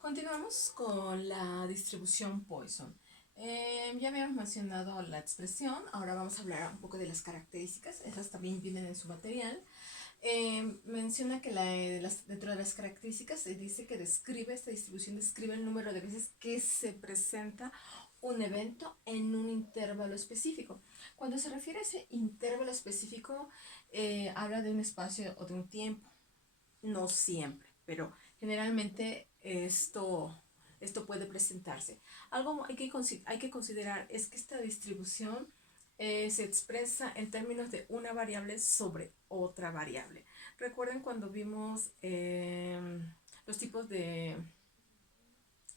Continuamos con la distribución Poisson. Ya habíamos mencionado la expresión, ahora vamos a hablar un poco de las características, esas también vienen en su material. Menciona que dentro de las características se dice que esta distribución describe el número de veces que se presenta un evento en un intervalo específico. Cuando se refiere a ese intervalo específico, habla de un espacio o de un tiempo. No siempre, pero generalmente esto puede presentarse. Algo hay que considerar es que esta distribución se expresa en términos de una variable sobre otra variable. Recuerden cuando vimos los tipos de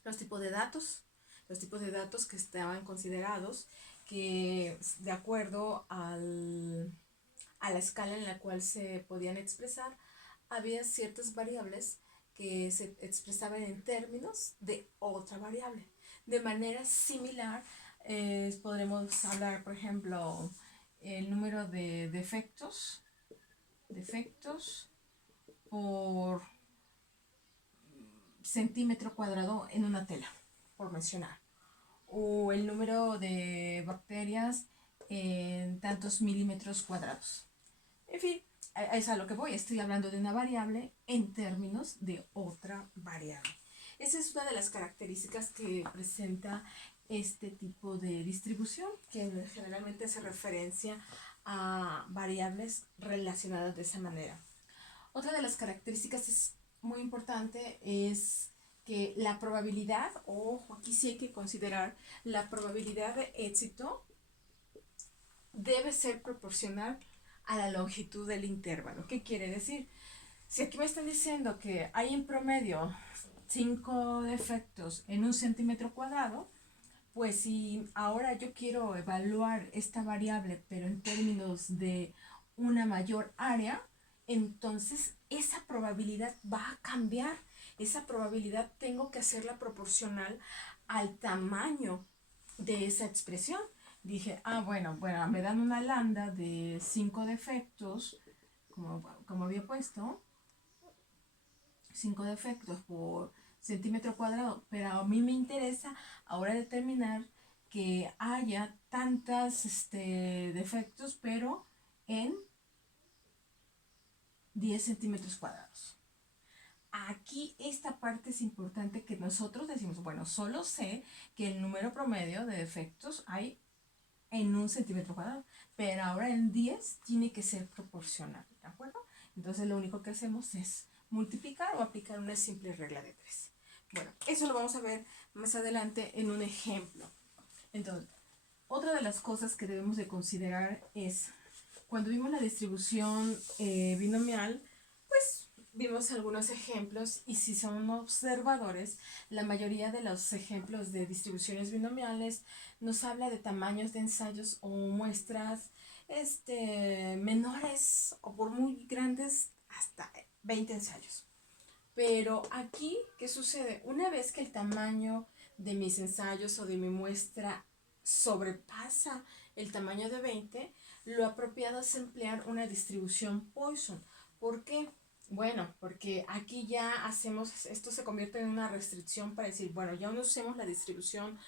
los tipos de datos que estaban considerados, que de acuerdo a la escala en la cual se podían expresar, había ciertas variables que se expresaban en términos de otra variable. De manera similar, podremos hablar, por ejemplo, el número de defectos por centímetro cuadrado en una tela, por mencionar. O el número de bacterias en tantos milímetros cuadrados. En fin, es a lo que voy. Estoy hablando de una variable en términos de otra variable. Esa es una de las características que presenta este tipo de distribución, que generalmente hace referencia a variables relacionadas de esa manera. Otra de las características es muy importante es que la probabilidad, ojo, aquí sí hay que considerar la probabilidad de éxito debe ser proporcional a la longitud del intervalo. ¿Qué quiere decir? Si aquí me están diciendo que hay en promedio 5 defectos en un centímetro cuadrado, pues si ahora yo quiero evaluar esta variable, pero en términos de una mayor área, entonces esa probabilidad va a cambiar. Esa probabilidad tengo que hacerla proporcional al tamaño de esa expresión. Dije, bueno, me dan una lambda de 5 defectos, como había puesto, 5 defectos por centímetro cuadrado, pero a mí me interesa ahora determinar que haya tantos defectos, pero en 10 centímetros cuadrados. Aquí esta parte es importante que nosotros decimos, bueno, solo sé que el número promedio de defectos hay en un centímetro cuadrado, pero ahora en 10 tiene que ser proporcional, ¿de acuerdo? Entonces lo único que hacemos es multiplicar o aplicar una simple regla de 3. Bueno, eso lo vamos a ver más adelante en un ejemplo. Entonces, otra de las cosas que debemos de considerar es, cuando vimos la distribución binomial, pues vimos algunos ejemplos y si son observadores, la mayoría de los ejemplos de distribuciones binomiales nos habla de tamaños de ensayos o muestras menores o por muy grandes hasta 20 ensayos. Pero aquí, ¿qué sucede? Una vez que el tamaño de mis ensayos o de mi muestra sobrepasa el tamaño de 20, lo apropiado es emplear una distribución Poisson. ¿Por qué? Bueno, porque aquí ya esto se convierte en una restricción para decir, bueno, ya no usemos la distribución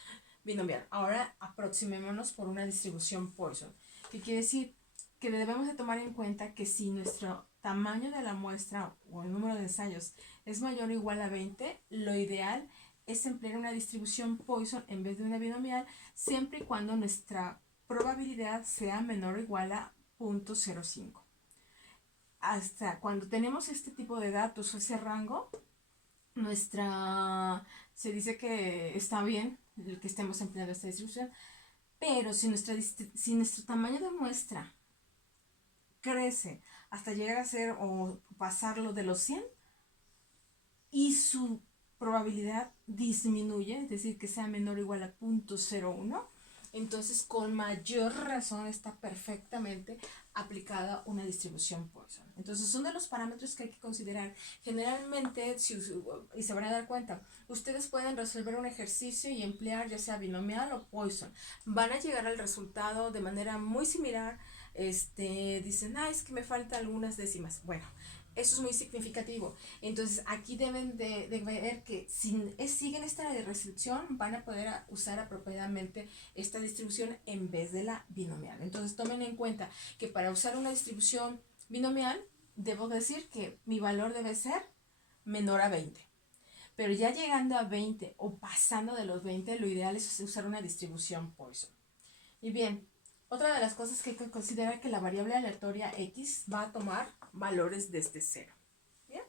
binomial, ahora aproximémonos por una distribución Poisson. ¿Qué quiere decir? Que debemos de tomar en cuenta que si nuestro tamaño de la muestra o el número de ensayos es mayor o igual a 20, lo ideal es emplear una distribución Poisson en vez de una binomial, siempre y cuando nuestra probabilidad sea menor o igual a 0.05. Hasta cuando tenemos este tipo de datos o ese rango, se dice que está bien el que estemos empleando esta distribución, pero si nuestro tamaño de muestra crece hasta llegar a ser o pasarlo de los 100 y su probabilidad disminuye, es decir, que sea menor o igual a 0.01, entonces con mayor razón está perfectamente aplicada una distribución Poisson. Entonces son de los parámetros que hay que considerar. Generalmente, y se van a dar cuenta, ustedes pueden resolver un ejercicio y emplear ya sea binomial o Poisson. Van a llegar al resultado de manera muy similar. Dicen, es que me faltan algunas décimas. Bueno, Eso es muy significativo. Entonces, aquí deben de ver que si siguen esta restricción, van a poder usar apropiadamente esta distribución en vez de la binomial. Entonces, tomen en cuenta que para usar una distribución binomial, debo decir que mi valor debe ser menor a 20. Pero ya llegando a 20 o pasando de los 20, lo ideal es usar una distribución Poisson. Y bien, otra de las cosas que hay que considerar es que la variable aleatoria x va a tomar valores desde 0. ¿Bien?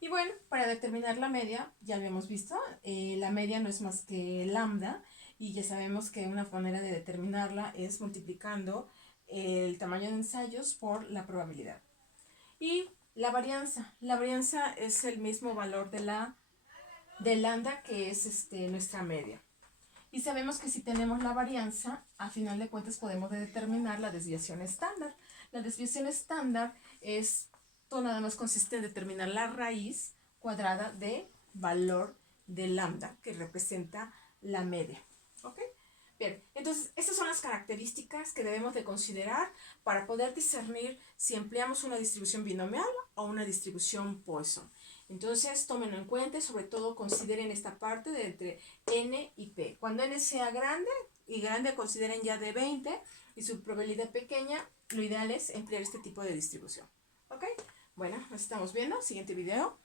Y bueno, para determinar la media, ya habíamos visto, la media no es más que lambda, y ya sabemos que una manera de determinarla es multiplicando el tamaño de ensayos por la probabilidad. Y la varianza es el mismo valor de lambda, que es nuestra media. Y sabemos que si tenemos la varianza, a final de cuentas podemos determinar la desviación estándar. La desviación estándar nada más consiste en determinar la raíz cuadrada de valor de lambda, que representa la media. ¿Ok? Bien, entonces estas son las características que debemos de considerar para poder discernir si empleamos una distribución binomial o una distribución Poisson. Entonces, tómenlo en cuenta y sobre todo consideren esta parte de entre n y p. Cuando n sea grande, y grande consideren ya de 20, y su probabilidad pequeña, lo ideal es emplear este tipo de distribución. ¿Ok? Bueno, nos estamos viendo. Siguiente video.